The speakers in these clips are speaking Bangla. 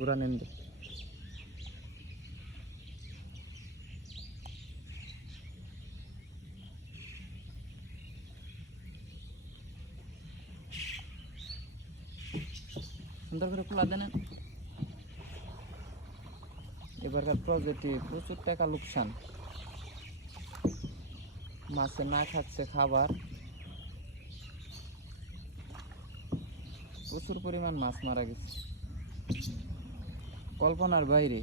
গুড়া নেন দে। সুন্দর করে খোলা দেন। এবারকার প্রজেক্টে প্রচুর টাকা লোকসান, মাছে না খাচ্ছে খাবার, প্রচুর পরিমাণ মাছ মারা গেছে, কল্পনার বাইরে।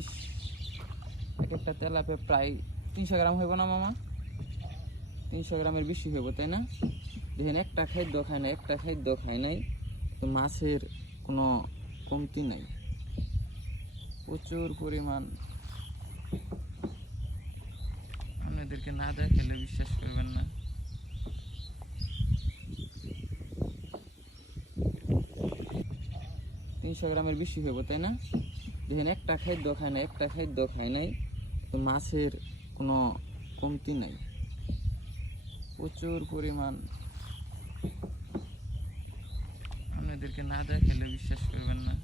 ইস, এক একটা তেলাপিয়া প্রায় 300 গ্রাম হইব না মামা? 300 গ্রামের বেশি হইব, তাই না? দেখেন একটা খাদ্য খায় না, একটা খাদ্য খায় নাই, তো মাছের কোনো কমতি নাই, প্রচুর পরিমাণ। আপনাদেরকে না দেখালে বিশ্বাস করবেন না। তিনশো গ্রামের বেশি হইব, তাই না? দেখেন একটা খাদ্য খায় না, একটা খাদ্য খায় নাই, তো মাছের কোনো কমতি নাই, প্রচুর পরিমাণ। আপনাদেরকে না দেখালে বিশ্বাস করবেন না।